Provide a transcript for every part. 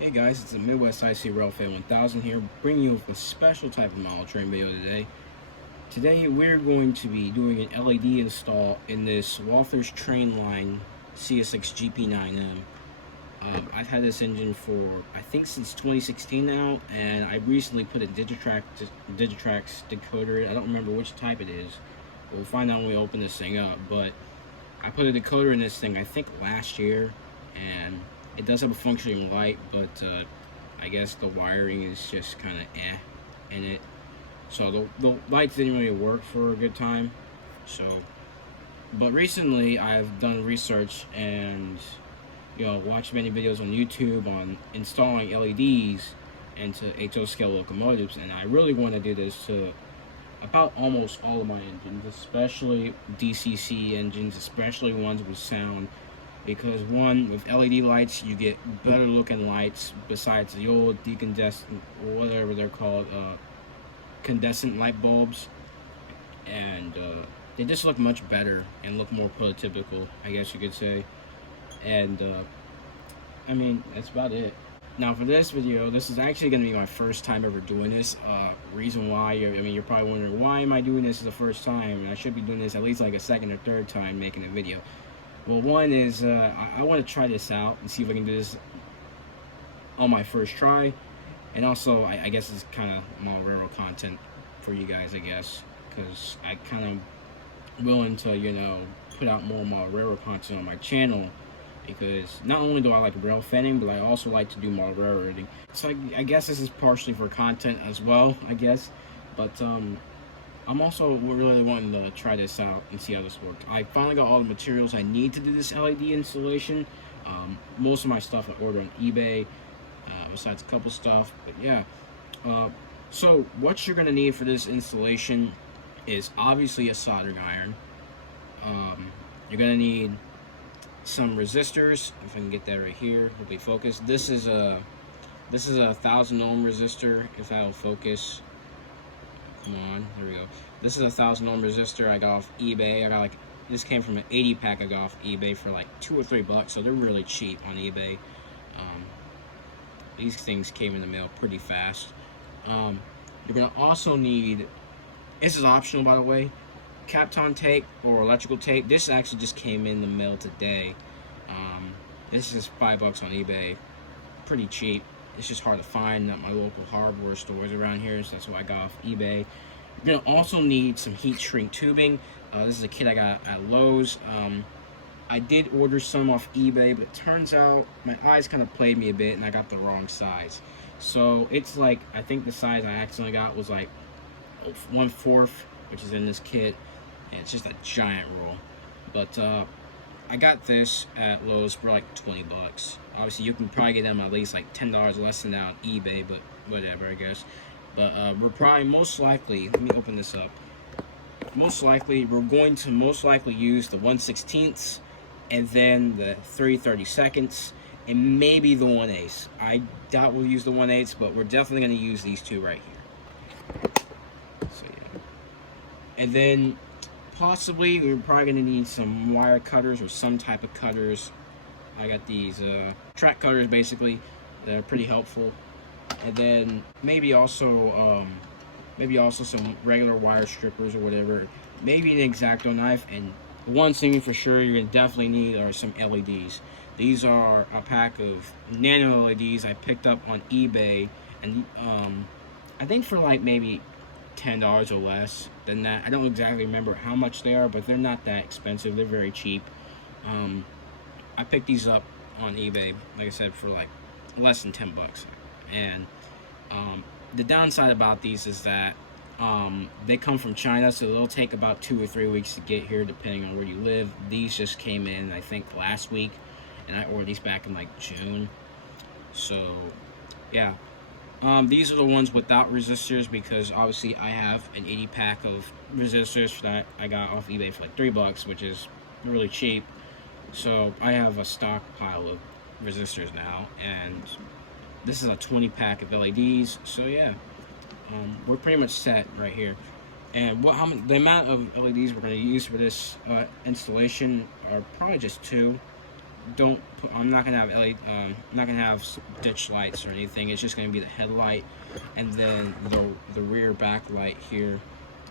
Hey guys, it's the Midwest IC Railfan 1000 here, bringing you a special type of model train video today. Today we're going to be doing an LED install in this Walthers Trainline CSX GP9M. I've had this engine for, I think, since 2016 now, and I recently put a Digitrax decoder. I don't remember which type it is. We'll find out when we open this thing up, but I put a decoder in this thing, I think, last year, and it does have a functioning light, but I guess the wiring is just kind of in it. So the lights didn't really work for a good time. So, but recently I've done research and watched many videos on YouTube on installing LEDs into HO scale locomotives, and I really want to do this to about almost all of my engines, especially DCC engines, especially ones with sound. Because one, with LED lights, you get better looking lights besides the old decandescent, or whatever they're called, condensant light bulbs. And they just look much better and look more prototypical, I guess you could say. And I mean, that's about it. Now for this video, this is actually going to be my first time ever doing this. Reason why, you're probably wondering, why am I doing this as the first time? I should be doing this at least like a second or third time making a video. Well, one is I want to try this out and see if I can do this on my first try, and also I guess it's kind of more railroad content for you guys, I guess, because I kind of willing to put out more railroad content on my channel, because not only do I like rail fanning, but I also like to do more railroading. So I guess this is partially for content as well, I guess, but I'm also really wanting to try this out and see how this works. I finally got all the materials I need to do this LED installation. Most of my stuff I ordered on eBay, besides a couple stuff, but yeah. So what you're gonna need for this installation is obviously a soldering iron. You're gonna need some resistors. If I can get that right here, it'll be focused. This is a 1,000 ohm resistor, if that'll focus. Come on, there we go. This is a 1,000 ohm resistor I got off eBay. This came from an 80 pack I got off eBay for like $2 or $3, so they're really cheap on eBay. These things came in the mail pretty fast. You're gonna also need, this is optional by the way, Kapton tape or electrical tape. This actually just came in the mail today. This is $5 on eBay, pretty cheap. It's just hard to find at my local hardware stores around here, so that's what I got off eBay. You're gonna also need some heat shrink tubing. This is a kit I got at Lowe's. I did order some off eBay, but it turns out my eyes kind of played me a bit and I got the wrong size. So it's like, I think the size I accidentally got was like 1/4, which is in this kit, and it's just a giant roll. But I got this at Lowe's for like $20. Obviously, you can probably get them at least like $10 less than that on eBay, but whatever, I guess. But we're probably most likely, let me open this up. We're going to use the 1/16, and then the 3/32, and maybe the 1/8. I doubt we'll use the 1/8, but we're definitely going to use these two right here. So yeah. And then possibly we're probably going to need some wire cutters or some type of cutters. I got these track cutters, basically. They're pretty helpful. And then maybe also some regular wire strippers or whatever. Maybe an X-Acto knife. And one thing for sure you're gonna definitely need are some LEDs. These are a pack of nano LEDs I picked up on eBay, and I think for like maybe $10 or less than that. I don't exactly remember how much they are, but they're not that expensive. They're very cheap. I picked these up on eBay, like I said, for like less than $10. And the downside about these is that they come from China, so they'll take about 2 or 3 weeks to get here, depending on where you live. These just came in, I think, last week, and I ordered these back in like June. So yeah, these are the ones without resistors, because obviously I have an 80 pack of resistors that I got off eBay for like $3, which is really cheap. So I have a stockpile of resistors now, and this is a 20 pack of LEDs. So yeah, we're pretty much set right here. And the amount of LEDs we're going to use for this installation are probably just 2. don't put, I'm not gonna have not gonna have ditch lights or anything. It's just gonna be the headlight and then the rear backlight here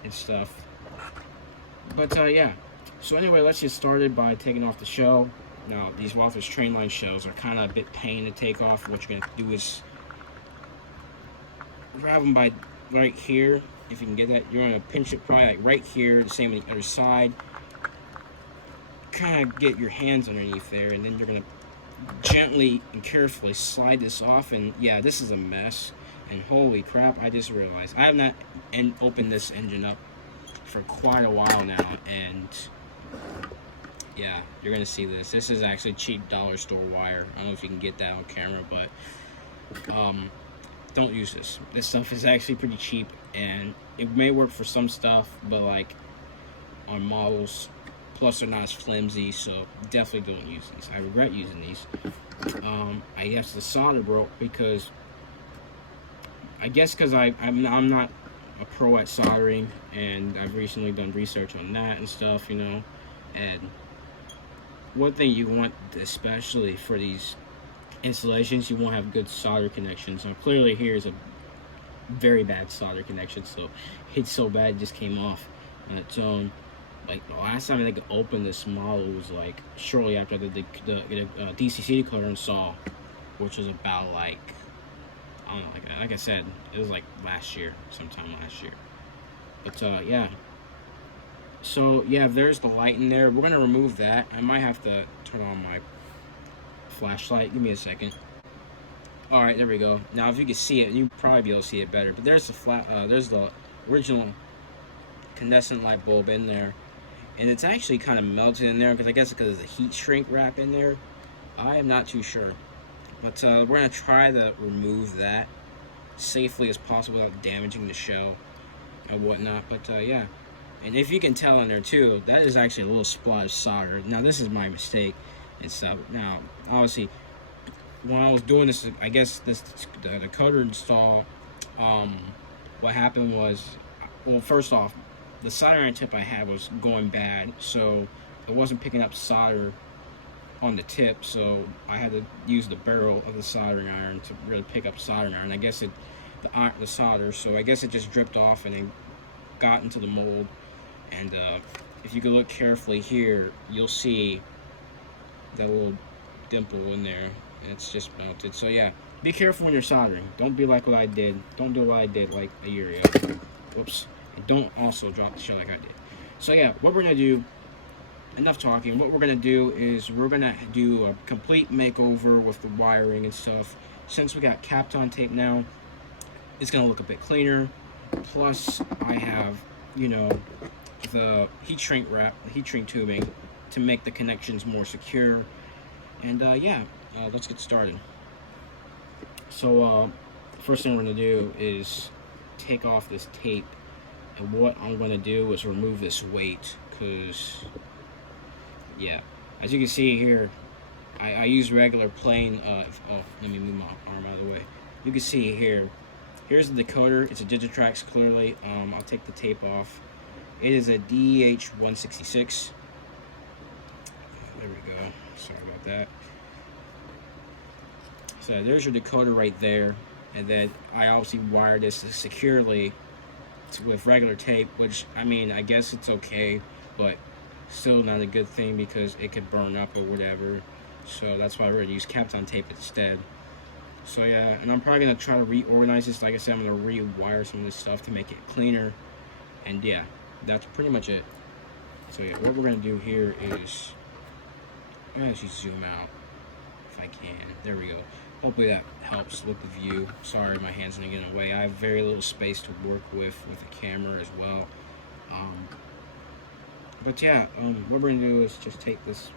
and stuff. But yeah. So anyway, let's get started by taking off the shell. Now these Walthers Trainline shells are kind of a bit pain to take off. What you're gonna do is grab them by right here. If you can get that, you're gonna pinch it probably like right here. The same on the other side. Kind of get your hands underneath there, and then you're gonna gently and carefully slide this off. And yeah, this is a mess. And holy crap, I just realized I have not opened this engine up for quite a while now, and yeah, you're gonna see this. This is actually cheap dollar store wire. I don't know if you can get that on camera, but don't use this. This stuff is actually pretty cheap, and it may work for some stuff, but like on models, plus they're not as flimsy, so definitely don't use these. I regret using these. I guess the solder broke because I'm not a pro at soldering, and I've recently done research on that and stuff, you know. And one thing you want, especially for these installations, you won't have good solder connections. So clearly here's a very bad solder connection, so it's so bad it just came off on its own. Like the last time I think I opened this model was like shortly after the DCC decoder install, which was about like, I don't know, like I said, it was like sometime last year. But yeah. So yeah, there's the light in there. We're gonna remove that. I might have to turn on my flashlight. Give me a second. All right, there we go. Now, if you can see it, you probably be able to see it better. But there's the original condensate light bulb in there, and it's actually kind of melted in there because I guess because of the heat shrink wrap in there. I am not too sure, but we're gonna try to remove that safely as possible without damaging the shell and whatnot. But yeah, and if you can tell in there too, that is actually a little splotch of solder. Now this is my mistake and stuff. Now obviously, when I was doing this, I guess the decoder install, what happened was, well, first off, the soldering tip I had was going bad, so it wasn't picking up solder on the tip, so I had to use the barrel of the soldering iron to really pick up soldering iron. I guess the solder, so I guess it just dripped off and it got into the mold. And if you can look carefully here, you'll see that little dimple in there. It's just melted. So yeah, be careful when you're soldering. Don't be like what I did. Don't do what I did like a year ago. Whoops. And don't also drop the shell like I did. So yeah, what we're gonna do, enough talking, what we're gonna do is we're gonna do a complete makeover with the wiring and stuff. Since we got Kapton tape now, it's gonna look a bit cleaner. Plus I have, you know, the heat shrink wrap, the heat shrink tubing to make the connections more secure. And yeah, let's get started. So first thing we're gonna do is take off this tape, and what I'm gonna do is remove this weight, because yeah, as you can see here, I use regular plain let me move my arm out of the way. You can see here, here's the decoder. It's a Digitrax clearly. I'll take the tape off. It is a DH166. There we go. Sorry about that. So there's your decoder right there, and then I obviously wired this securely with regular tape, which, I mean, I guess it's okay, but still not a good thing because it could burn up or whatever. So that's why we're gonna use Kapton tape instead. So yeah, and I'm probably gonna try to reorganize this. Like I said, I'm gonna rewire some of this stuff to make it cleaner. And yeah, that's pretty much it. So yeah, what we're gonna do here is, I'm gonna actually zoom out if I can. There we go. Hopefully that helps with the view. Sorry, my hand's gonna get in the way. I have very little space to work with a camera as well. But yeah, what we're gonna do is just take this.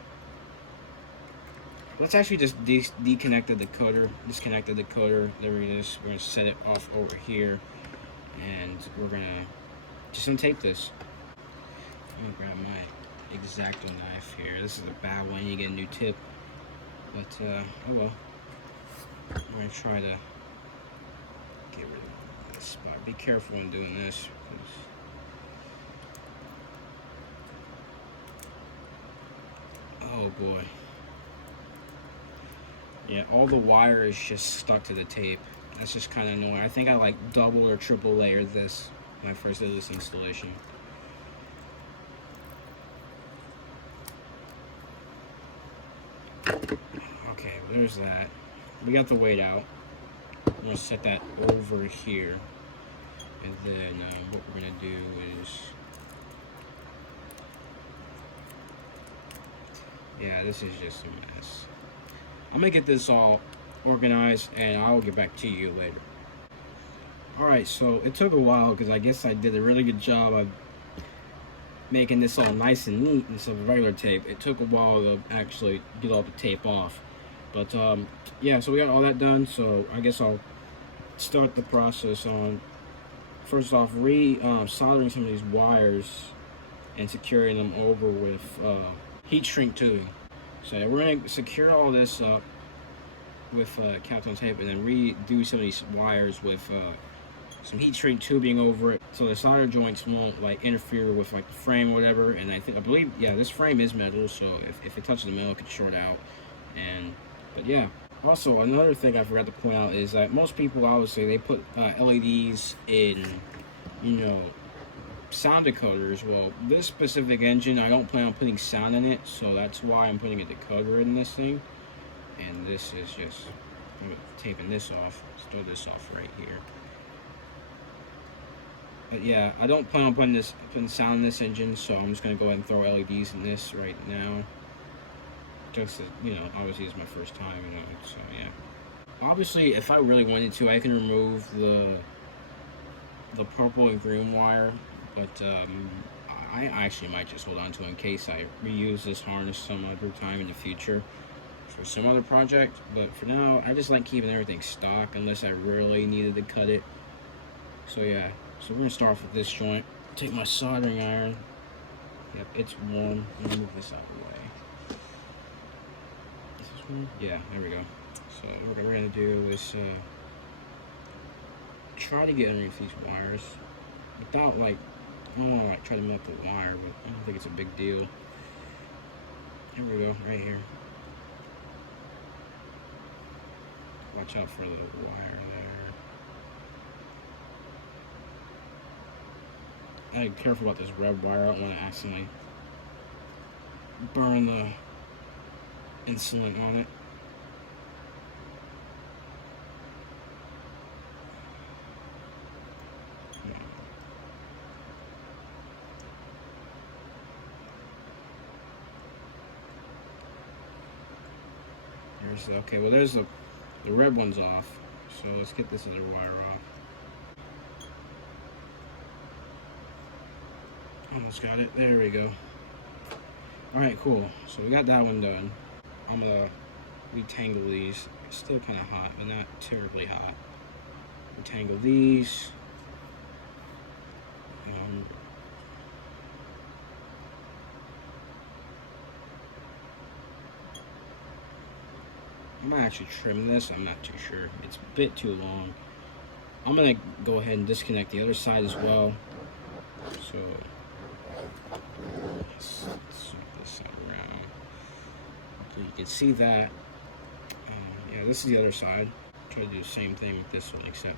Let's actually just disconnect the decoder. There it is. We're gonna set it off over here, and we're gonna just untape this. I'm gonna grab my X-Acto knife here. This is a bad one. You get a new tip, but oh well. I'm gonna try to get rid of this spot. Be careful when doing this. Oh boy. Yeah, all the wire is just stuck to the tape. That's just kind of annoying. I think I like double or triple layered this when I first did this installation. Okay, there's that. We got the weight out. I'm gonna set that over here, and then what we're gonna do is, yeah, this is just a mess. I'm gonna get this all organized, and I'll get back to you later. Alright, so it took a while because I guess I did a really good job of making this all nice and neat instead of regular tape. It took a while to actually get all the tape off. But yeah, so we got all that done, so I guess I'll start the process on, first off, soldering some of these wires and securing them over with heat shrink tubing. So we're going to secure all this up with Kapton tape, and then redo some of these wires with some heat shrink tubing over it, so the solder joints won't like interfere with like the frame or whatever. And I believe, yeah, this frame is metal, so if it touches the metal, it could short out. But yeah. Also, another thing I forgot to point out is that most people, obviously, they put LEDs in, sound decoders. Well, this specific engine, I don't plan on putting sound in it, so that's why I'm putting a decoder in this thing. And this is just, I'm taping this off. Let's throw this off right here. But yeah, I don't plan on putting sound in this engine, so I'm just gonna go ahead and throw LEDs in this right now. Just to, obviously it's my first time, so yeah. Obviously, if I really wanted to, I can remove the purple and green wire, but I actually might just hold on to it in case I reuse this harness some other time in the future for some other project. But for now, I just like keeping everything stock unless I really needed to cut it. So yeah, so we're gonna start off with this joint. Take my soldering iron. Yep, it's warm. Let me move this out of the way. Yeah, there we go. So what we're gonna do is try to get underneath these wires without I don't want to try to melt the wire, but I don't think it's a big deal. Here we go, right here. Watch out for the wire there. Be careful about this red wire. I don't want to accidentally burn the insulin on it. Okay, well there's the red one's off, so let's get this other wire off. Almost got it. There we go. Alright, cool. So we got that one done. I'm gonna retangle these. It's still kind of hot, but not terribly hot. Retangle these. I might actually trim this. I'm not too sure. It's a bit too long. I'm gonna go ahead and disconnect the other side as well. So let's swap this around so you can see that. Yeah, this is the other side. Try to do the same thing with this one, except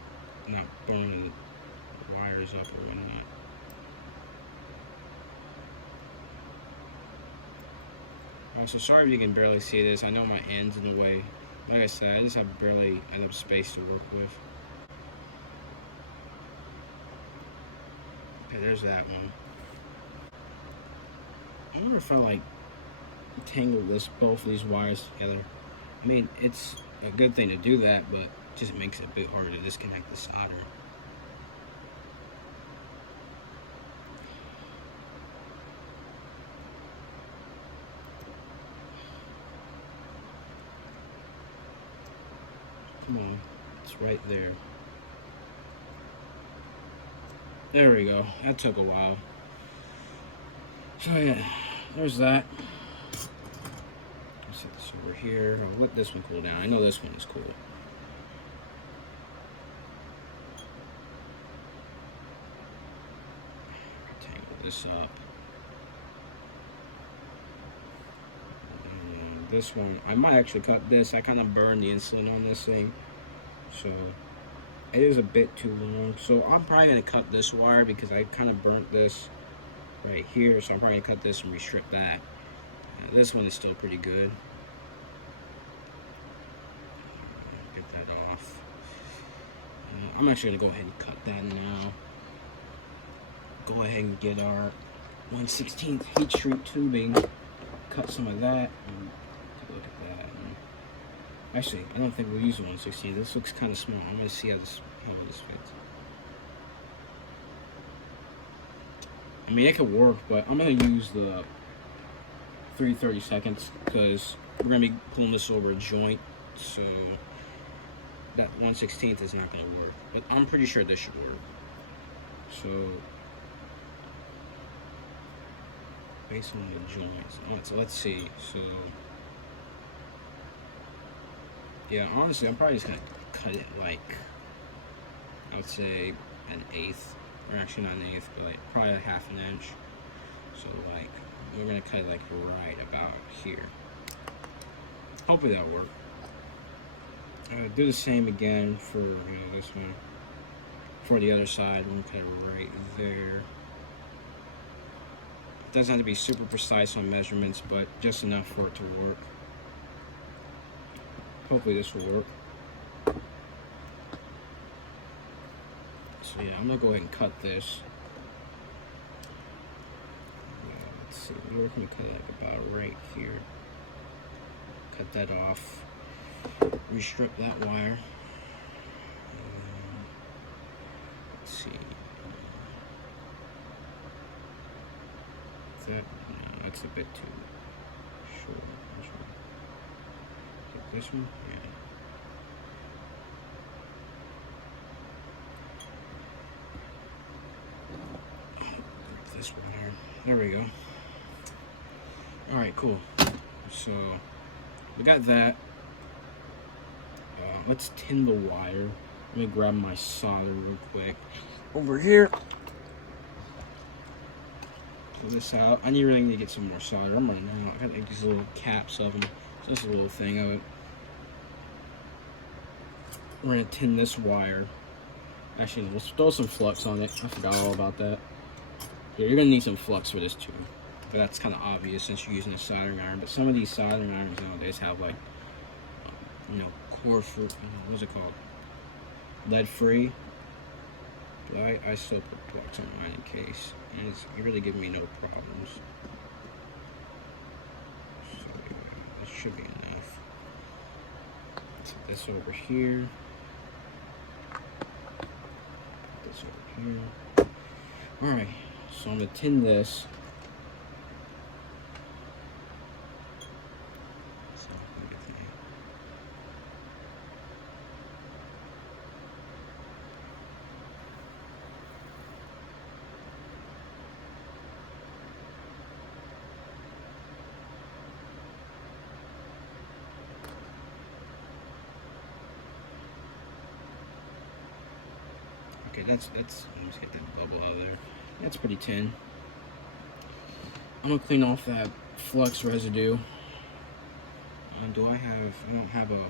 not burning the wires up or whatnot. So sorry if you can barely see this. I know my end's in the way. Like I said, I just have barely enough space to work with. Okay, there's that one. I wonder if I tangle both of these wires together. I mean, it's a good thing to do that, but it just makes it a bit harder to disconnect the solder. Come on, it's right there. There we go. That took a while. So yeah, there's that. Let's set this over here. I'll let this one cool down. I know this one is cool. Tangle this up. And this one, I might actually cut this. I kind of burned the insulin on this thing, so it is a bit too long. So I'm probably gonna cut this wire because I kind of burnt this right here, so I'm probably gonna cut this and restrip that. This one is still pretty good. Get that off. I'm actually gonna go ahead and cut that now. Go ahead and get our 1/16 heat shrink tubing. Cut some of that. And take a look at that. And actually, I don't think we'll use 1/16. This looks kind of small. I'm gonna see how this fits. I mean, it could work, but I'm gonna use the 3/32 because we're gonna be pulling this over a joint, so that 1/16 is not gonna work. But I'm pretty sure this should work. So based on the joints. Alright, so let's see. So yeah, honestly, I'm probably just gonna cut it like, I would say 1/8, or actually not 1/8, but like probably like 1/2 inch. So like we're gonna cut it like right about here. Hopefully that'll work. Do the same again for this one. For the other side, we'll cut it right there. It doesn't have to be super precise on measurements, but just enough for it to work. Hopefully this will work. So yeah, I'm gonna go ahead and cut this. Let's see, we're gonna cut it like about right here. Cut that off. Restrip that wire. Let's see. That's a bit too short. This one? Yeah. This one here. There we go. Alright, cool. So, we got that. Let's tin the wire. Let me grab my solder real quick. Over here. Pull this out. I really need to get some more solder. I'm running out. I got like these little caps of them. Just a little thing of it. We're gonna tin this wire. Actually, let's throw some flux on it. I forgot all about that. Yeah, you're gonna need some flux for this too. But that's kind of obvious since you're using a soldering iron. But some of these soldering irons nowadays have like, core fruit. What's it called? Lead free. But I still put flux on mine in case, and it's really giving me no problems. So that should be enough. Put this over here. Put this over here. All right. So I'm gonna tin this. Okay, that's let's get that bubble out of there. That's pretty tin. I'm gonna clean off that flux residue. I don't have a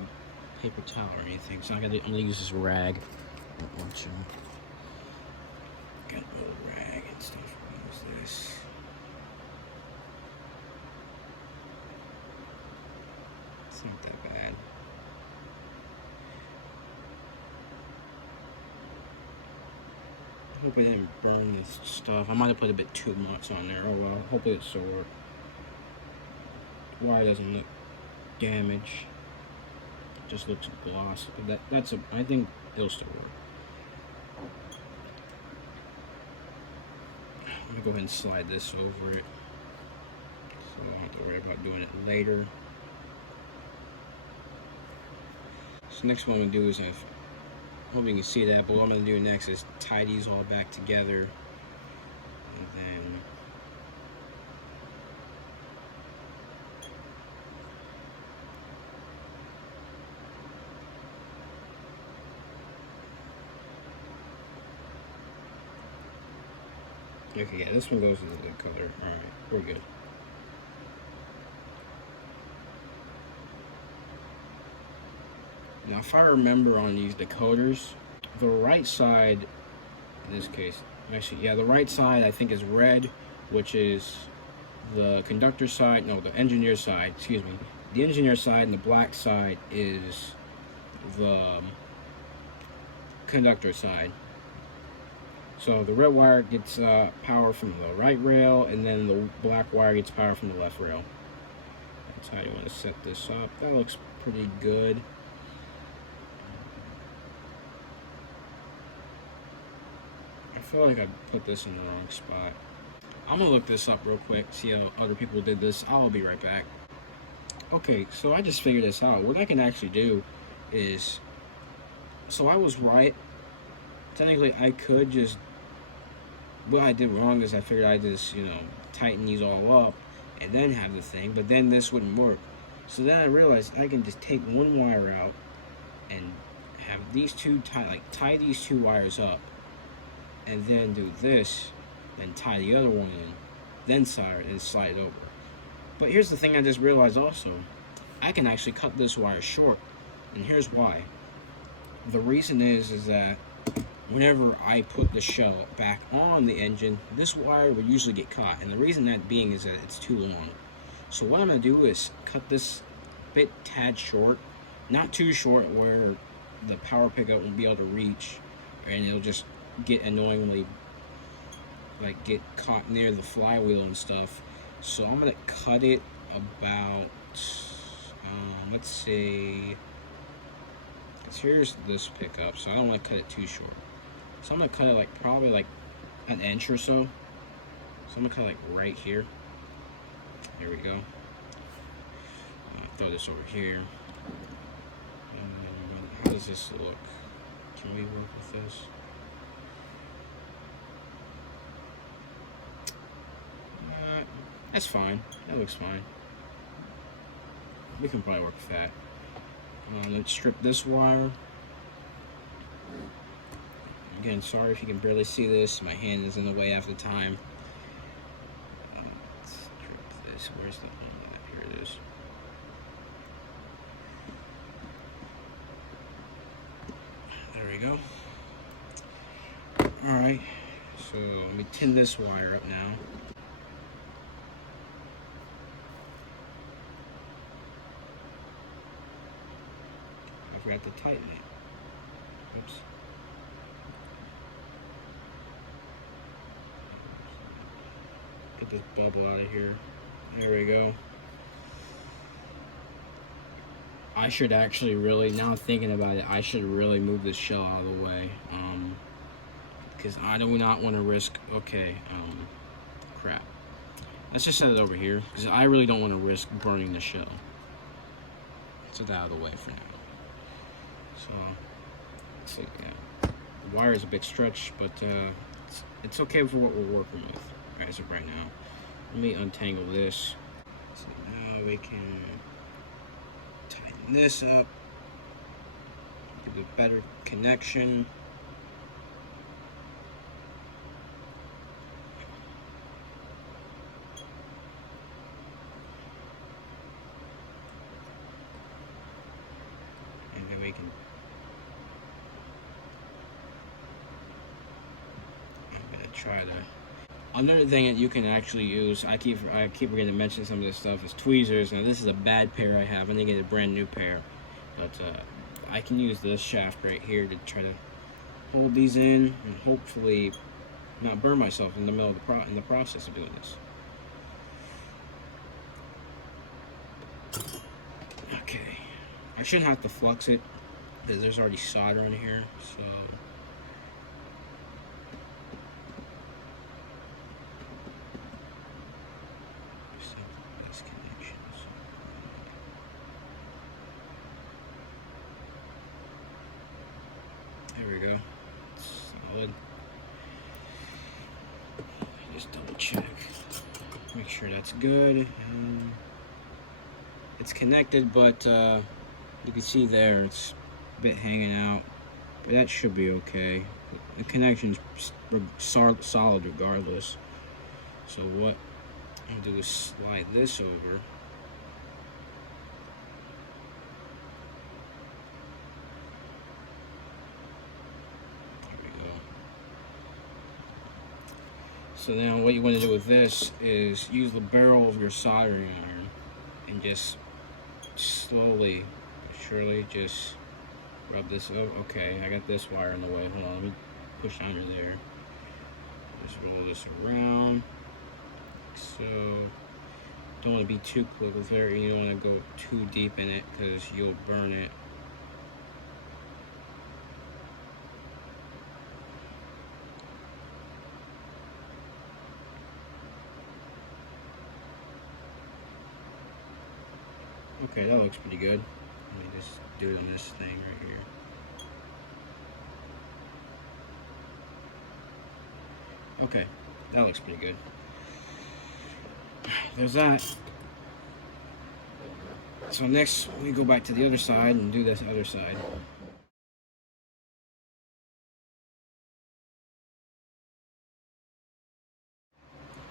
paper towel or anything, so I'm gonna use this rag. Got a little rag and stuff. What is this? It's not that bad. I hope I didn't burn this stuff. I might have put a bit too much on there. Oh well, hopefully it still works. Wire doesn't look damaged. It just looks gloss. But I think it'll still work. I'm gonna go ahead and slide this over it, so I don't have to worry about doing it later. So next one I'm gonna do is I hope you can see that, but what I'm going to do next is tie these all back together, and then okay, yeah, this one goes into the color. Alright, we're good. if I remember on these decoders, the right side, in this case, actually, yeah, the right side I think is red, which is the conductor side, no, the engineer side, excuse me. The engineer side, and the black side is the conductor side. So the red wire gets power from the right rail, and then the black wire gets power from the left rail. That's how you want to set this up. That looks pretty good. I feel like I put this in the wrong spot. I'm gonna look this up real quick, see how other people did this. I'll be right back. Okay, so I just figured this out. What I can actually do is, so I was right. Technically, I could just, what I did wrong is I figured I'd just, tighten these all up and then have the thing, but then this wouldn't work. So then I realized I can just take one wire out and have these two tie these two wires up, and then do this, then tie the other one in, then slide it over. But here's the thing I just realized also. I can actually cut this wire short, and here's why. The reason is that whenever I put the shell back on the engine, this wire would usually get caught, and the reason that being is that it's too long. So what I'm going to do is cut this bit tad short, not too short where the power pickup won't be able to reach, and it'll just get annoyingly get caught near the flywheel and stuff. So I'm going to cut it about, let's say, here's this pickup, so I don't want to cut it too short. So I'm going to cut it probably an inch or so. So I'm going to cut right here. Here we go. Throw this over here. How does this look? Can we work with this? That's fine. That looks fine. We can probably work with that. Let's strip this wire. Again, sorry if you can barely see this. My hand is in the way half the time. Let's strip this. Where's the one? Here it is. There we go. Alright. So let me tin this wire up now. I forgot to tighten it. Oops. Get this bubble out of here. There we go. I should actually really, now thinking about it, I should really move this shell out of the way. Because I do not want to risk, crap. Let's just set it over here, because I really don't want to risk burning the shell. Set that out of the way for now. So, yeah, the wire is a bit stretched, but it's okay for what we're working with as of right now. Let me untangle this. So now we can tighten this up, give a better connection. And then we can try to. Another thing that you can actually use, I keep forgetting to mention some of this stuff, is tweezers. Now this is a bad pair I have. I need to get a brand new pair, but I can use this shaft right here to try to hold these in and hopefully not burn myself in the middle of the process of doing this. Okay, I shouldn't have to flux it because there's already solder in here, so. There we go. Solid. Just double check. Make sure that's good. It's connected, but you can see there it's a bit hanging out. But that should be okay. The connection's solid regardless. So what I'm gonna do is slide this over. So now what you want to do with this is use the barrel of your soldering iron and just slowly, surely just rub this. Oh, okay, I got this wire in the way. Hold on, let me push under there. Just roll this around. So don't want to be too quick with it, and you don't want to go too deep in it because you'll burn it. Okay, that looks pretty good. Let me just do it on this thing right here. Okay, that looks pretty good. There's that. So next, we go back to the other side and do this other side.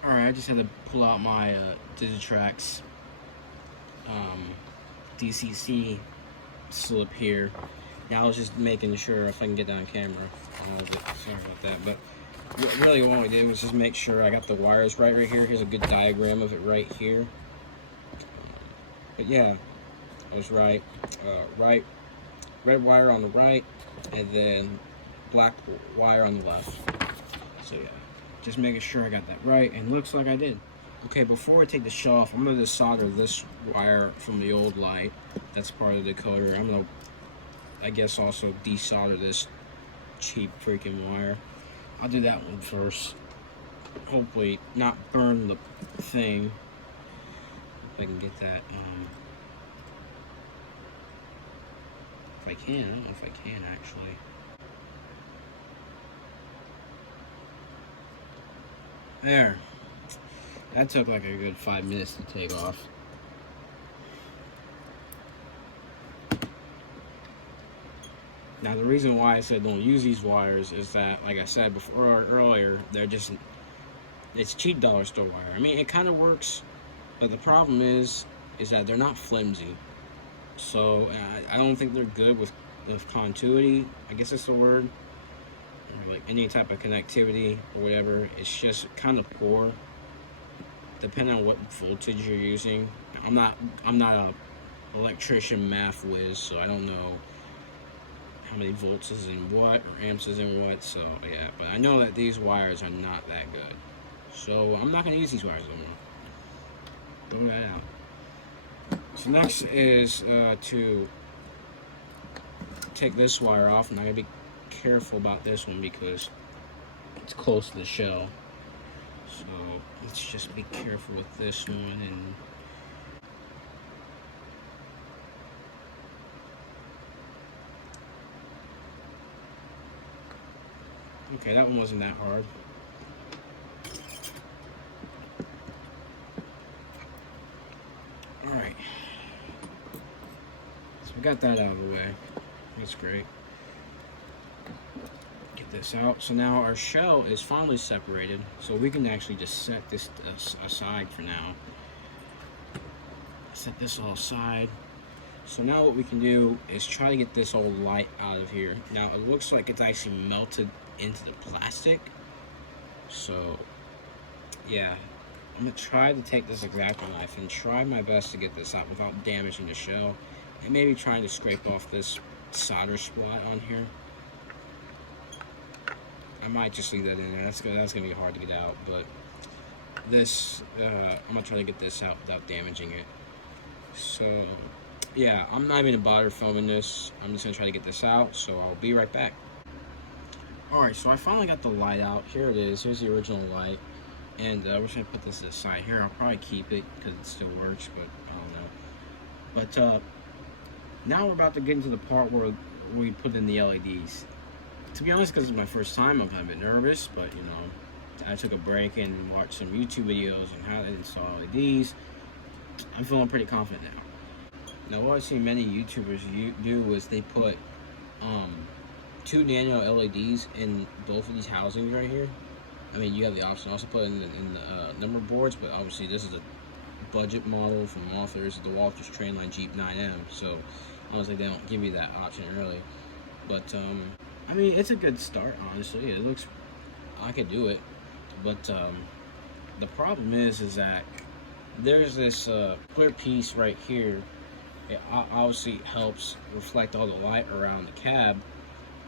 Alright, I just had to pull out my Digitrax DCC slip here. Now I was just making sure if I can get that on camera. Sorry about that, but really what we did was just make sure I got the wires right here. Here's a good diagram of it right here. But yeah, I was right. Red wire on the right, and then black wire on the left. So yeah, just making sure I got that right, and looks like I did. Okay, before I take the shell off, I'm gonna solder this wire from the old light. That's part of the decoder. I'm gonna, I guess, also desolder this cheap freaking wire. I'll do that one first. Hopefully not burn the thing. If I can get that. If I can, I don't know if I can actually. There. That took like a good 5 minutes to take off. Now the reason why I said don't use these wires is that, like I said before earlier, they're just, it's cheap dollar store wire. I mean, it kind of works, but the problem is that they're not flimsy. So I don't think they're good with continuity, I guess that's the word, or like any type of connectivity or whatever. It's just kind of poor, depending on what voltage you're using. I'm not a electrician math whiz, so I don't know how many volts is in what or amps is in what. So yeah, but I know that these wires are not that good, so I'm not gonna use these wires anymore. Throw that out. So next is to take this wire off, and I gotta be careful about this one because it's close to the shell. So let's just be careful with this one. And okay, that one wasn't that hard. Alright. So we got that out of the way. That's great. Get this out. So now our shell is finally separated, so we can actually just set this aside for now. Set this all aside. So now what we can do is try to get this old light out of here. Now it looks like it's actually melted into the plastic. So yeah, I'm gonna try to take this X-Acto knife and try my best to get this out without damaging the shell, and maybe trying to scrape off this solder spot on here. I might just leave that in there. That's gonna be hard to get out, but this I'm gonna try to get this out without damaging it. So yeah, I'm not even gonna bother filming this. I'm just gonna try to get this out, so I'll be right back. Alright, so I finally got the light out. Here it is. Here's the original light. And we're just gonna put this aside here. I'll probably keep it because it still works, but I don't know. But now we're about to get into the part where we put in the LEDs. To be honest, because it's my first time, I'm kind of a bit nervous, but you know, I took a break and watched some YouTube videos on how to install LEDs. I'm feeling pretty confident now. Now, what I've seen many YouTubers do is they put 2 nano LEDs in both of these housings right here. I mean, you have the option to also put in the number boards, but obviously this is a budget model from Walthers, the Walthers Trainline GP9M, so honestly they don't give you that option early. But I mean, it's a good start, honestly. It looks, I could do it. But the problem is that there's this clear piece right here. It obviously helps reflect all the light around the cab,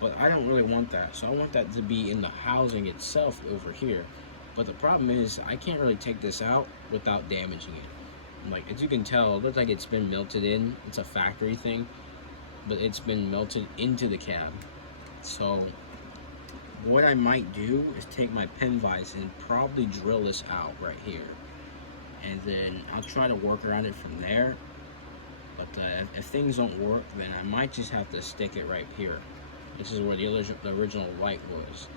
but I don't really want that. So I want that to be in the housing itself over here. But the problem is I can't really take this out without damaging it. Like, as you can tell, it looks like it's been melted in. It's a factory thing, but it's been melted into the cab. So what I might do is take my pen vise and probably drill this out right here, and then I'll try to work around it from there. But if things don't work, then I might just have to stick it right here. This is where the original light was.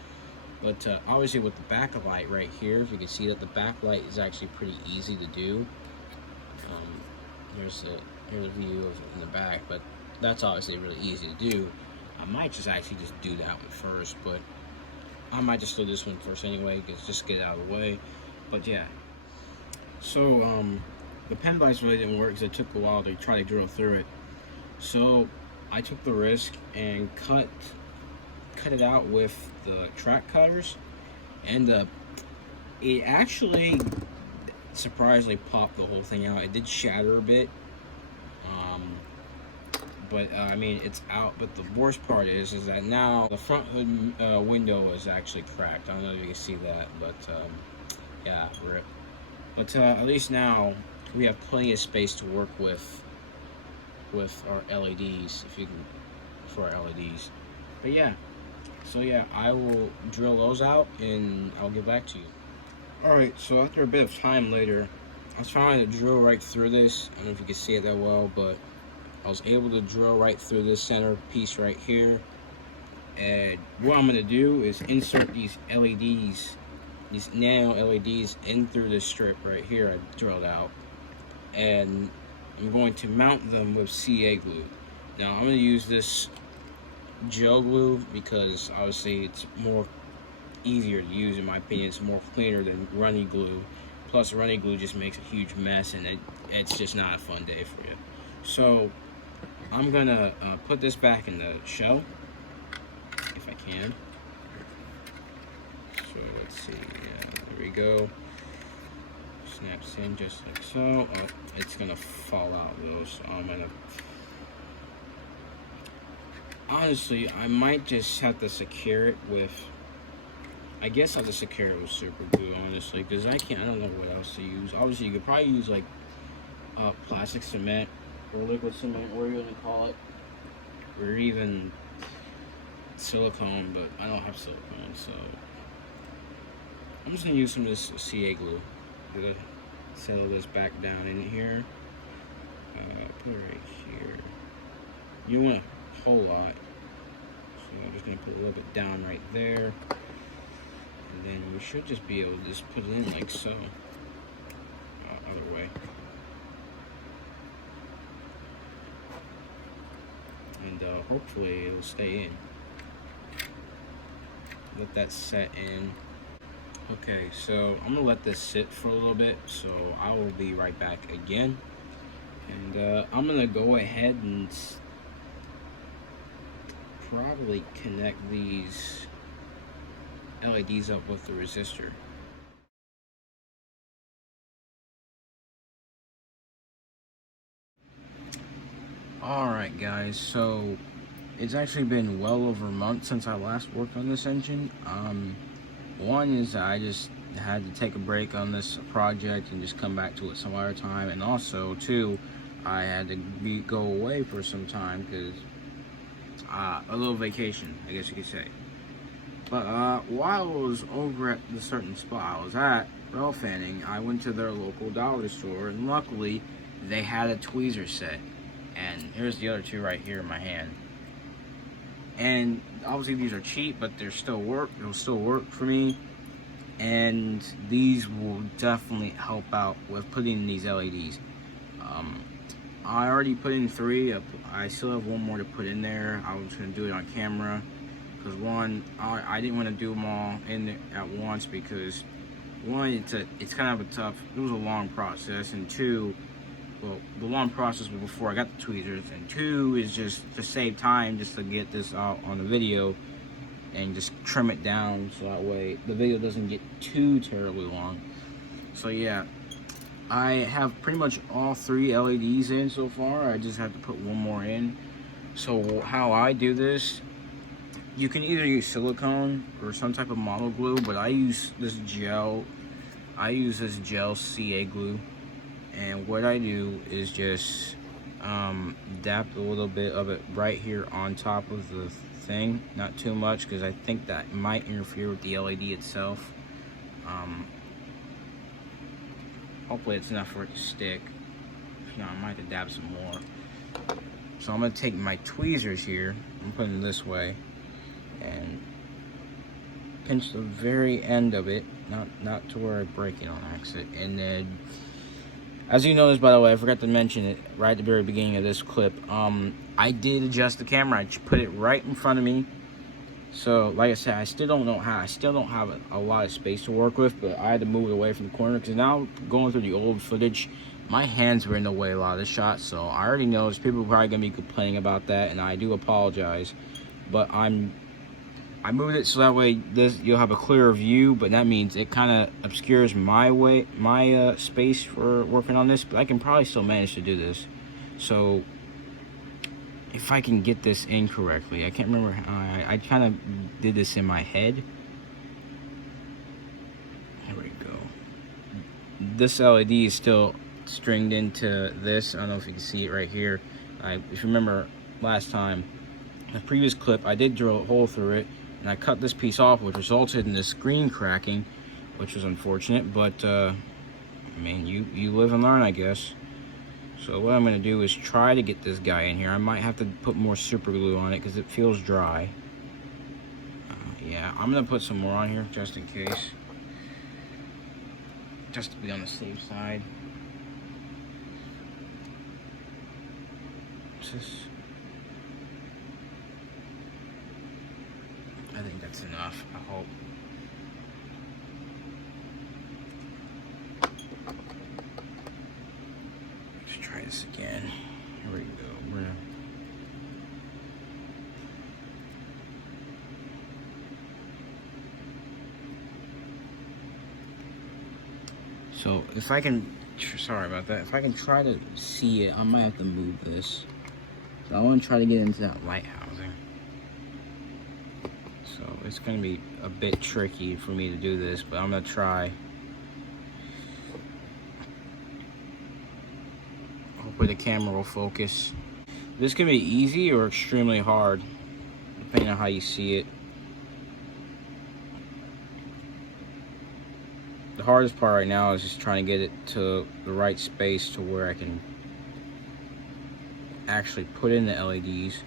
But obviously with the backlight right here, if you can see that the backlight is actually pretty easy to do. Here's a view of it in the back, but that's obviously really easy to do. I might just actually just do that one first, but I might just do this one first anyway, because just get it out of the way. But yeah, so the pen vise really didn't work because it took a while to try to drill through it. So I took the risk and cut it out with the track cutters, and it actually surprisingly popped the whole thing out. It did shatter a bit, but I mean, it's out. But the worst part is that now the front hood window is actually cracked. I don't know if you can see that, but yeah, rip. But at least now we have plenty of space to work with our LEDs, if you can, for our LEDs. But yeah, so yeah, I will drill those out and I'll get back to you. Alright, so after a bit of time later, I was trying to drill right through this. I don't know if you can see it that well, but I was able to drill right through this center piece right here. And what I'm going to do is insert these LEDs, these nano LEDs, in through this strip right here I drilled out. And I'm going to mount them with CA glue. Now I'm going to use this gel glue because obviously it's more easier to use, in my opinion. It's more cleaner than runny glue. Plus runny glue just makes a huge mess, and it's just not a fun day for you. So I'm gonna put this back in the shell if I can. So let's see, there we go. Snaps in just like so. Oh, it's gonna fall out though, so I'm gonna, honestly, I might just have to secure it with, I guess I'll just secure it with super glue, honestly, because I don't know what else to use. Obviously, you could probably use like plastic cement or liquid cement, whatever you're gonna call it, or even silicone, but I don't have silicone, so I'm just gonna use some of this CA glue. I'm gonna settle this back down in here. Put it right here. You want a whole lot, so I'm just gonna put a little bit down right there. And then we should just be able to just put it in like so. Other way. And hopefully it'll stay in. Let that set in. Okay, so I'm gonna let this sit for a little bit, so I will be right back again. And I'm gonna go ahead and probably connect these LEDs up with the resistor. Alright guys, so it's actually been well over a month since I last worked on this engine. One is I just had to take a break on this project and just come back to it some other time, and also two, I had to go away for some time because a little vacation, I guess you could say. But while I was over at the certain spot I was at, rail fanning, I went to their local dollar store, and luckily they had a tweezer set. And here's the other two right here in my hand. And obviously these are cheap, but they'll still work for me. And these will definitely help out with putting in these LEDs. I already put in 3. I still have 1 more to put in there. I was gonna do it on camera because one, I didn't want to do them all in at once because one, it's kind of it was a long process, and two, well, the long process was before I got the tweezers, and two is just to save time, just to get this out on the video and just trim it down so that way the video doesn't get too terribly long. So yeah, I have pretty much all 3 LEDs in so far. I just have to put one more in. So how I do this, you can either use silicone or some type of mono glue, but I use this gel. I use this gel CA glue, and what I do is just dab a little bit of it right here on top of the thing, not too much because I think that might interfere with the LED itself. Hopefully it's enough for it to stick. If not, I might have to dab some more. So I'm going to take my tweezers here, I'm putting them this way, and pinch the very end of it, not to where I break it on accident. And then, as you noticed, by the way, I forgot to mention it right at the very beginning of this clip, I did adjust the camera. I just put it right in front of me. So, like I said, I still don't have a lot of space to work with, but I had to move it away from the corner because now going through the old footage, my hands were in the way a lot of the shots. So I already noticed people are probably gonna be complaining about that, and I do apologize. But I moved it so that way you'll have a clearer view, but that means it kind of obscures my space for working on this. But I can probably still manage to do this. So if I can get this in correctly, I can't remember how I kind of did this in my head. There we go. This LED is still stringed into this. I don't know if you can see it right here. If you remember last time, the previous clip, I did drill a hole through it, and I cut this piece off, which resulted in the screen cracking, which was unfortunate. But I mean, you live and learn, I guess. So what I'm going to do is try to get this guy in here. I might have to put more super glue on it because it feels dry. Yeah, I'm going to put some more on here just in case. Just to be on the safe side. I think that's enough, I hope. Let's try this again. Here we go. So if I can, sorry about that, if I can try to see it, I might have to move this. So I want to try to get into that light housing. So it's going to be a bit tricky for me to do this, but I'm going to try. Hopefully the camera will focus. This can be easy or extremely hard, depending on how you see it. The hardest part right now is just trying to get it to the right space to where I can actually put in the LEDs.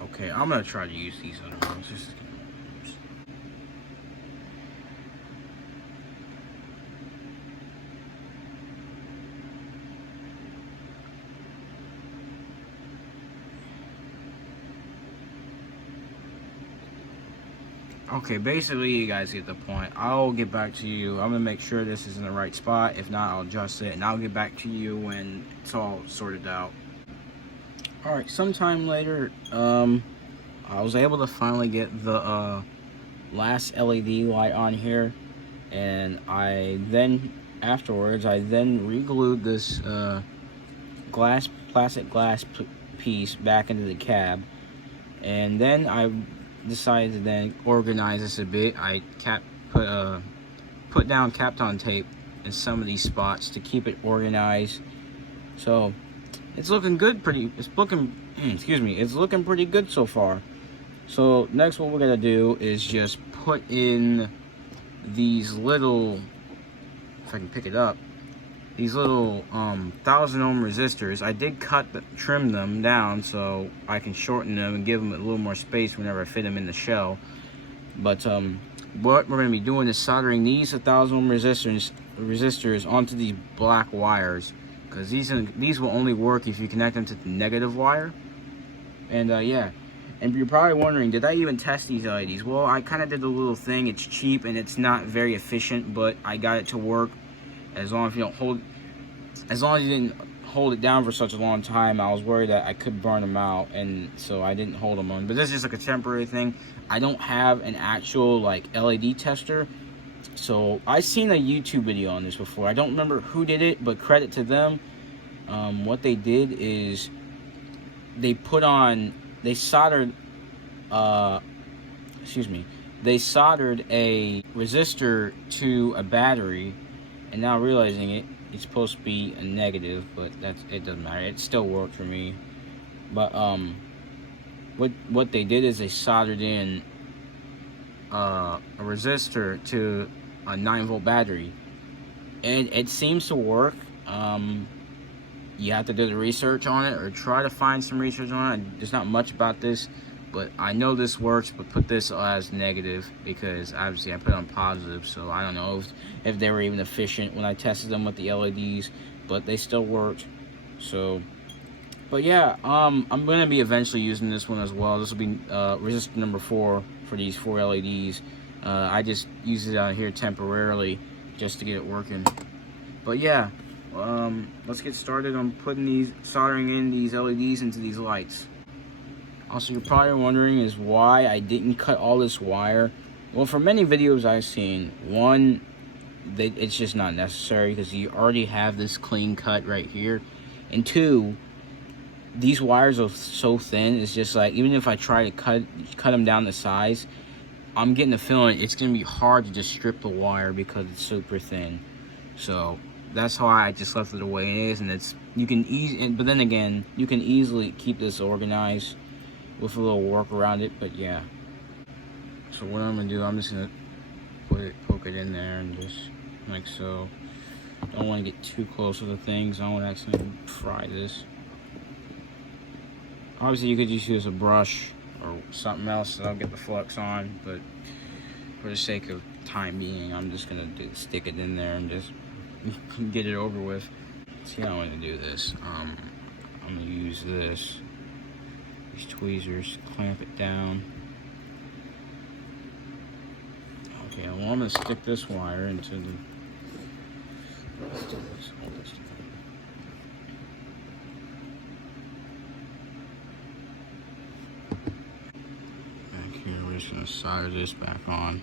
Okay, I'm gonna try to use these other ones. Okay, basically you guys get the point. I'll get back to you. I'm gonna make sure this is in the right spot. If not, I'll adjust it, and I'll get back to you when it's all sorted out. Alright, sometime later, I was able to finally get the last LED light on here, and afterwards I re-glued this plastic glass piece back into the cab, and then I decided to then organize this a bit. I put down Kapton tape in some of these spots to keep it organized. So it's looking good. It's looking pretty good so far. So next, what we're gonna do is just put in these little, if I can pick it up, these little 1000 ohm resistors. I did trim them down so I can shorten them and give them a little more space whenever I fit them in the shell. But what we're going to be doing is soldering these 1000 ohm resistors onto these black wires, because these will only work if you connect them to the negative wire. And yeah, And you're probably wondering, did I even test these LEDs? Well, I kind of did the little thing. It's cheap and it's not very efficient, but I got it to work. As long as you didn't hold it down for such a long time. I was worried that I could burn them out, and so I didn't hold them on. But this is just like a temporary thing. I don't have an actual like LED tester. So I seen a YouTube video on this before. I don't remember who did it, but credit to them. What they did is they soldered they soldered a resistor to a battery, and now realizing it's supposed to be a negative, but it doesn't matter. It still worked for me. But what they did is they soldered in a resistor to a 9-volt battery, and it seems to work. You have to do the research on it, or try to find some research on it. There's not much about this, but I know this works. But put this as negative, because obviously I put it on positive, so I don't know if they were even efficient when I tested them with the LEDs, but they still worked. So, but yeah, I'm gonna be eventually using this one as well. This will be resistor number 4 for these 4 LEDs. I just use it out here temporarily just to get it working. But yeah, let's get started on soldering in these LEDs into these lights. Also, you're probably wondering is why I didn't cut all this wire. Well, for many videos I've seen, one, it's just not necessary because you already have this clean cut right here. And 2, these wires are so thin, it's just like, even if I try to cut them down to size, I'm getting the feeling it's going to be hard to just strip the wire because it's super thin. So that's why I just left it the way it is, and but then again, you can easily keep this organized with a little work around it. But yeah, so what I'm gonna do, I'm just gonna poke it in there, and just like so. Don't want to get too close to the things. I don't want to accidentally fry this. Obviously, you could just use a brush or something else that'll get the flux on, but for the sake of time being, I'm just gonna stick it in there and just get it over with. See how I'm gonna do this. I'm gonna use these tweezers, clamp it down. Okay, well, I'm gonna stick this wire into the. Let's do this. Hold this together. Back here, we're just gonna solder this back on.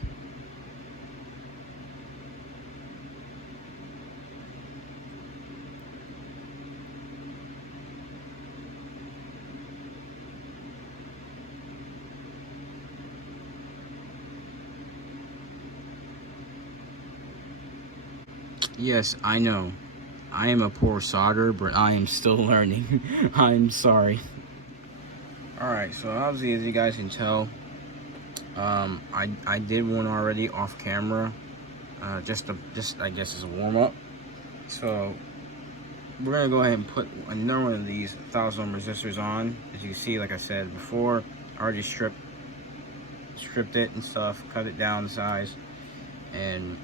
Yes, I know. I am a poor solderer, but I am still learning. I'm sorry. Alright, so obviously, as you guys can tell, I did one already off camera, just I guess as a warm-up. So we're gonna go ahead and put another one of these 1000 ohm resistors on. As you can see, like I said before, I already stripped it and stuff, cut it down in size, and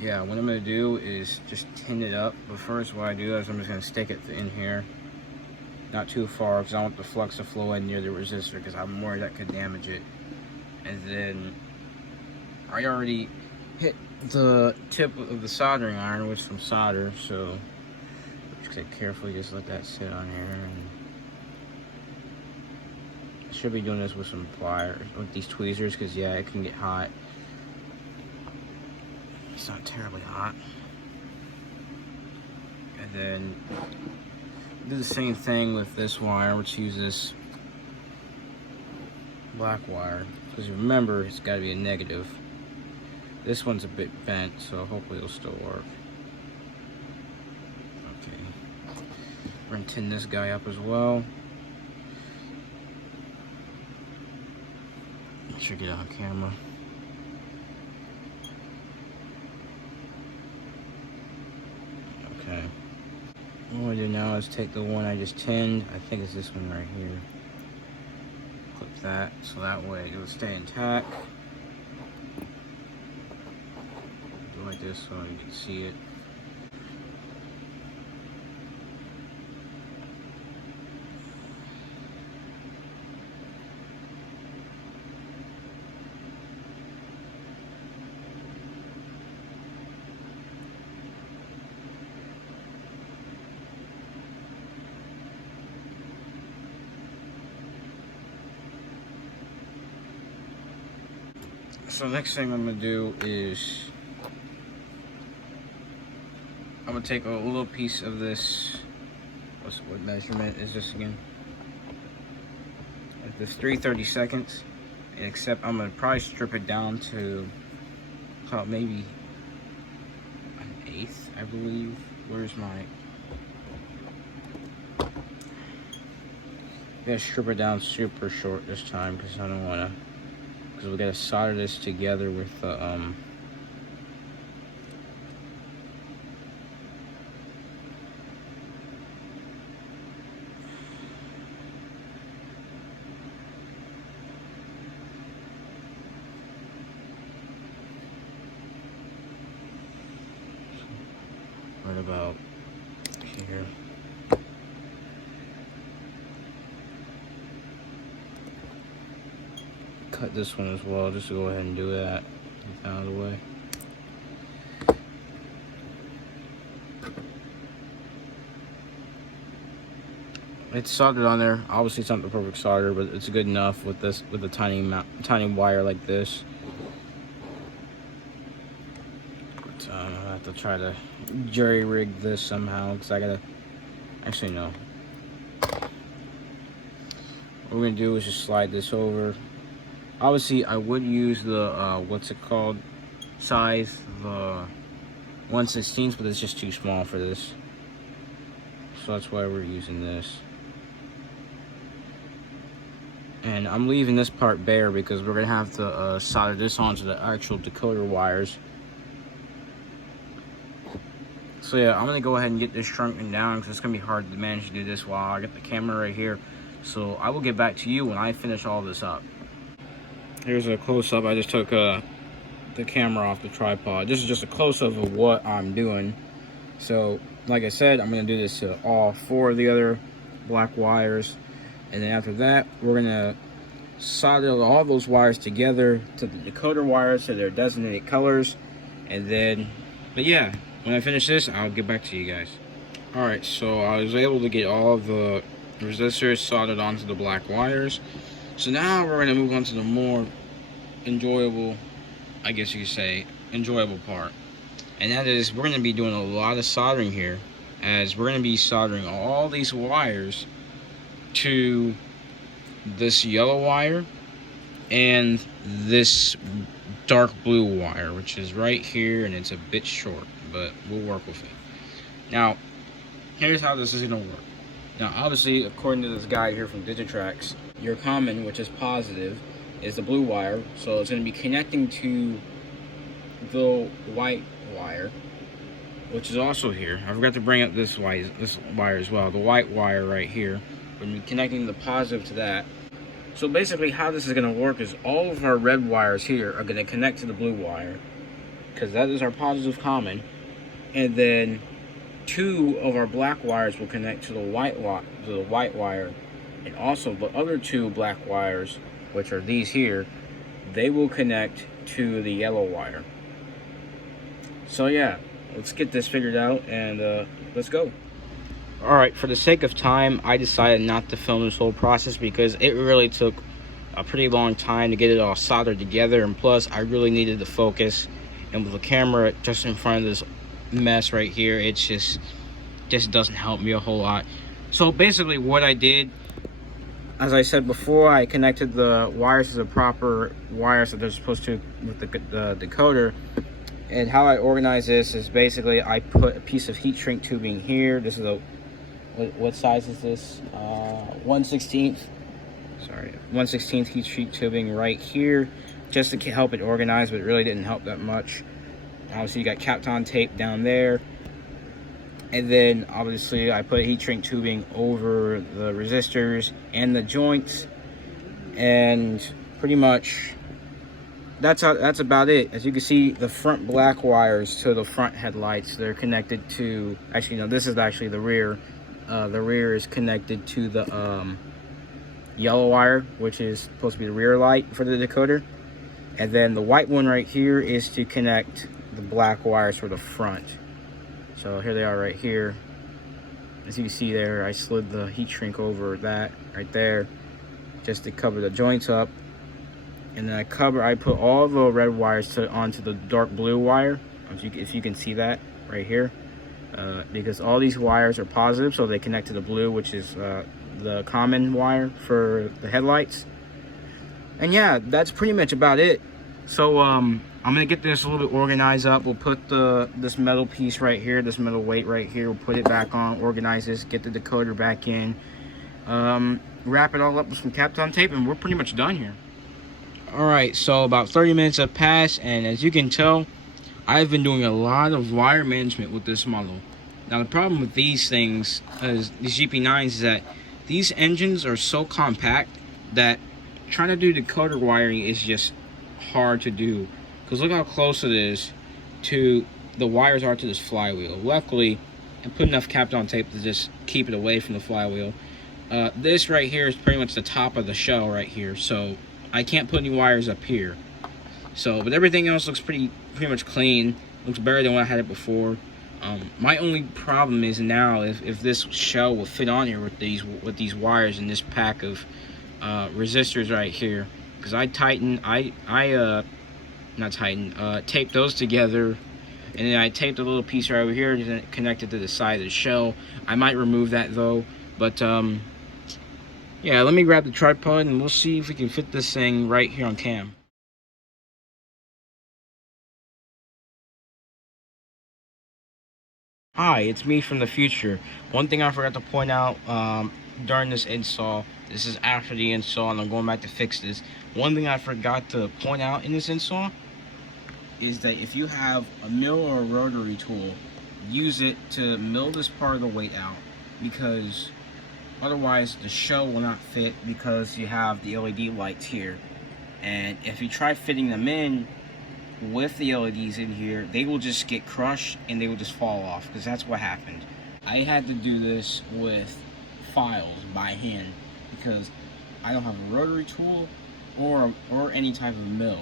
yeah, what I'm gonna do is just tin it up. But first, what I do is I'm just gonna stick it in here, not too far, because I want the flux to flow in near the resistor, because I'm worried that could damage it. And then I already hit the tip of the soldering iron with some solder, so just carefully just let that sit on here. And I should be doing this with some pliers, with these tweezers, because yeah, it can get hot. It's not terribly hot. And then do the same thing with this wire. Let's use this black wire, because remember, it's got to be a negative. This one's a bit bent, so hopefully it'll still work. Okay, we're gonna tin this guy up as well. Make sure to get it on camera. Okay. What we do now is take the one I just tinned. I think it's this one right here. Clip that, so that way it will stay intact. Do like this so you can see it. So next thing I'm gonna do is I'm gonna take a little piece of this. What measurement is this again? This 3/32, except I'm gonna probably strip it down to about maybe an eighth, I believe. Where's my? Gotta strip it down super short this time because I don't wanna. Because we gotta solder this together with the right about here. Cut this one as well, just to go ahead and do that. Get out of the way. It's soldered on there. Obviously, it's not the perfect solder, but it's good enough with this, with a tiny wire like this. But I have to try to jerry rig this somehow because I gotta. Actually, no. What we're gonna do is just slide this over. Obviously, I would use the what's it called size, the 1/16, but it's just too small for this. So that's why we're using this. And I'm leaving this part bare because we're gonna have to solder this onto the actual decoder wires. So yeah, I'm gonna go ahead and get this shrunken down because it's gonna be hard to manage to do this while I get the camera right here. So I will get back to you when I finish all this up. Here's a close-up. I just took the camera off the tripod. This is just a close-up of what I'm doing. So, like I said, I'm going to do this to all 4 of the other black wires. And then after that, we're going to solder all those wires together to the decoder wires to their designated colors. And then, but yeah, when I finish this, I'll get back to you guys. Alright, so I was able to get all of the resistors soldered onto the black wires. So now we're going to move on to the more enjoyable, I guess you could say, enjoyable part. And that is, we're going to be doing a lot of soldering here, as we're going to be soldering all these wires to this yellow wire and this dark blue wire, which is right here, and it's a bit short, but we'll work with it. Now, here's how this is going to work. Now, obviously, according to this guide here from Digitrax, your common, which is positive, is the blue wire, so it's going to be connecting to the white wire, which is also here. I forgot to bring up this wire as well. The white wire right here. We're going to be connecting the positive to that. So basically, how this is going to work is all of our red wires here are going to connect to the blue wire, because that is our positive common, and then 2 of our black wires will connect to the white wire, and also the other 2 black wires, which are these here, they will connect to the yellow wire. So yeah, let's get this figured out and let's go. Alright, for the sake of time, I decided not to film this whole process because it really took a pretty long time to get it all soldered together, and plus I really needed to focus, and with the camera just in front of this mess right here, it just doesn't help me a whole lot. So basically what I did, as I said before, I connected the wires to the proper wires that they're supposed to with the decoder. And how I organize this is basically I put a piece of heat shrink tubing here. This is a, what size is this? 1/16. Sorry, 1/16 heat shrink tubing right here, just to help it organize, but it really didn't help that much. Obviously, you got Kapton tape down there. And then obviously I put heat shrink tubing over the resistors and the joints, and pretty much that's about it. As you can see, the front black wires to the front headlights, they're connected to, actually no, this is actually the rear. The rear is connected to the yellow wire, which is supposed to be the rear light for the decoder, and then the white one right here is to connect the black wires for the front. So here they are right here. As you can see there, I slid the heat shrink over that right there just to cover the joints up. And then I put all the red wires onto the dark blue wire, if you can see that right here, because all these wires are positive, so they connect to the blue, which is the common wire for the headlights. And yeah, that's pretty much about it. So I'm gonna get this a little bit organized up. We'll put this metal piece right here, this metal weight right here, we'll put it back on, organize this, get the decoder back in, wrap it all up with some Kapton tape, and we're pretty much done here. Alright, so about 30 minutes have passed, and as you can tell, I've been doing a lot of wire management with this model. Now the problem with these things, these GP9s, is that these engines are so compact that trying to do decoder wiring is just hard to do, because look how close it is to the wires are to this flywheel. Luckily, I put enough Kapton tape to just keep it away from the flywheel. This right here is pretty much the top of the shell right here, so I can't put any wires up here. So, but everything else looks pretty much clean. Looks better than when I had it before. My only problem is now if this shell will fit on here with these wires and this pack of resistors right here, because taped those together, and then I taped a little piece right over here connected to the side of the shell. I might remove that though, but yeah, let me grab the tripod and we'll see if we can fit this thing right here on cam. Hi, it's me from the future. One thing I forgot to point out during this install, this is after the install and I'm going back to fix this. One thing I forgot to point out in this install is that if you have a mill or a rotary tool, use it to mill this part of the weight out, because otherwise the shell will not fit, because you have the LED lights here. And if you try fitting them in with the LEDs in here, they will just get crushed and they will just fall off, because that's what happened. I had to do this with files by hand because I don't have a rotary tool or any type of mill.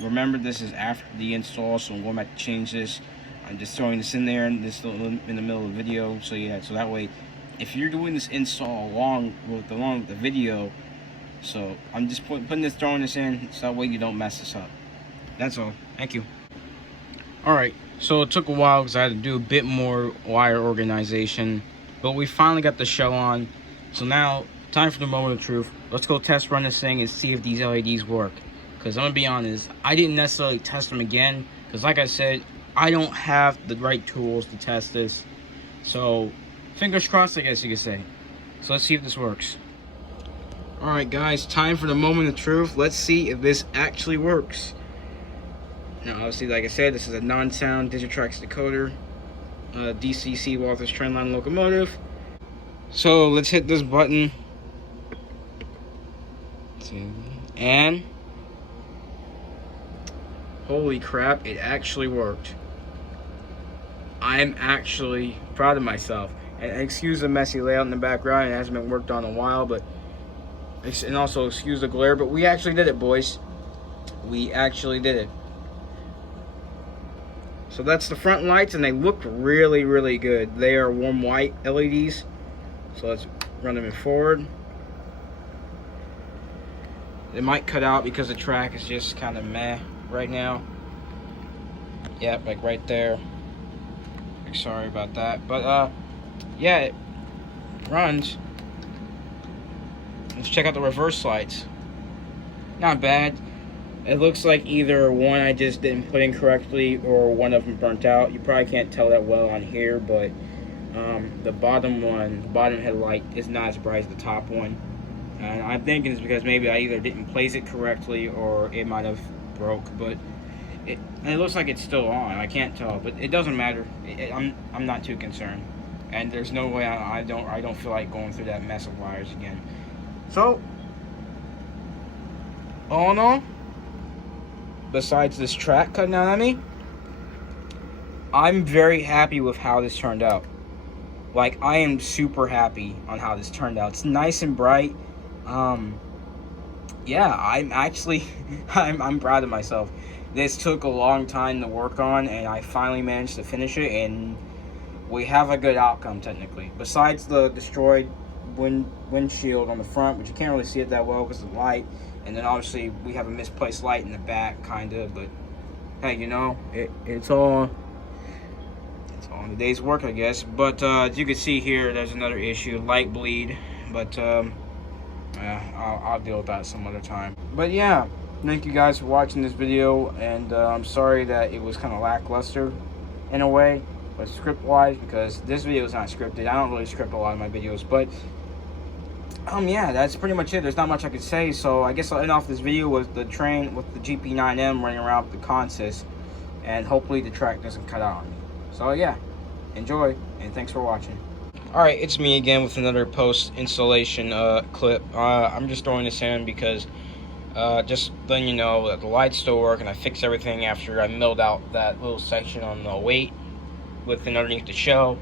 Remember, this is after the install, so I'm going back to change this. I'm just throwing this in there, and this in the middle of the video. So yeah, so that way, if you're doing this install along with the video, so I'm just throwing this in, so that way you don't mess this up. That's all. Thank you. Alright, so it took a while because I had to do a bit more wire organization, but we finally got the shell on. So now, time for the moment of truth. Let's go test run this thing and see if these LEDs work. Because I'm going to be honest, I didn't necessarily test them again, because like I said, I don't have the right tools to test this. So, fingers crossed, I guess you could say. So let's see if this works. Alright guys, time for the moment of truth. Let's see if this actually works. Now obviously, like I said, this is a non-sound Digitrax decoder, DCC Walthers Trainline locomotive. So let's hit this button. And holy crap, it actually worked. I'm actually proud of myself. And excuse the messy layout in the background, it hasn't been worked on in a while, but and also excuse the glare, but we actually did it, boys. We actually did it. So that's the front lights, and they look really, really good. They are warm white LEDs. So let's run them in forward. It might cut out because the track is just kind of meh right now. Yep, like right there. Sorry about that. But yeah, it runs. Let's check out the reverse lights. Not bad. It looks like either one I just didn't put in correctly or one of them burnt out. You probably can't tell that well on here, but the bottom one, the bottom headlight, is not as bright as the top one. And I'm thinking it's because maybe I either didn't place it correctly or it might have broke. But it looks like it's still on. I can't tell, but it doesn't matter. I'm not too concerned. And there's no way I don't feel like going through that mess of wires again. So, all in all, besides this track cutting out on me, I'm very happy with how this turned out. Like, I am super happy on how this turned out. It's nice and bright. Yeah, I'm actually I'm proud of myself. This took a long time to work on, and I finally managed to finish it, and we have a good outcome technically. Besides the destroyed windshield on the front, but you can't really see it that well because of the light. And then obviously we have a misplaced light in the back, kind of. But hey, you know, it's all in the day's work, I guess. But as you can see here, there's another issue, light bleed. But I'll deal with that some other time. But yeah, thank you guys for watching this video, and I'm sorry that it was kind of lackluster in a way, but script wise, because this video is not scripted. I don't really script a lot of my videos, but yeah, that's pretty much it. There's not much I could say, so I guess I'll end off this video with the train with the GP9M running around the consist, and hopefully the track doesn't cut out on me. So yeah, enjoy, and thanks for watching. Alright, it's me again with another post-installation clip. I'm just throwing this in because just letting you know that the lights still work, and I fixed everything after I milled out that little section on the weight within underneath the shell.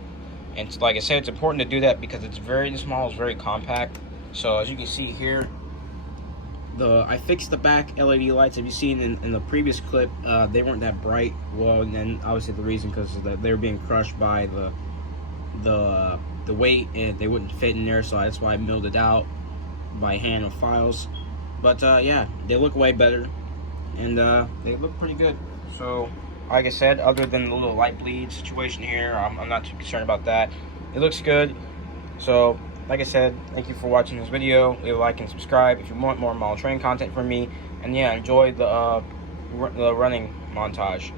And like I said, it's important to do that because it's very small, it's very compact. So as you can see here, I fixed the back LED lights. Have you seen in the previous clip, they weren't that bright. Well, and then obviously the reason because they were being crushed by the weight, and they wouldn't fit in there, so that's why I milled it out by hand with files. But yeah, they look way better, and they look pretty good. So like I said, other than the little light bleed situation here, I'm not too concerned about that. It looks good. So like I said, thank you for watching this video. Leave a like and subscribe if you want more model train content from me, and yeah, enjoy the running montage.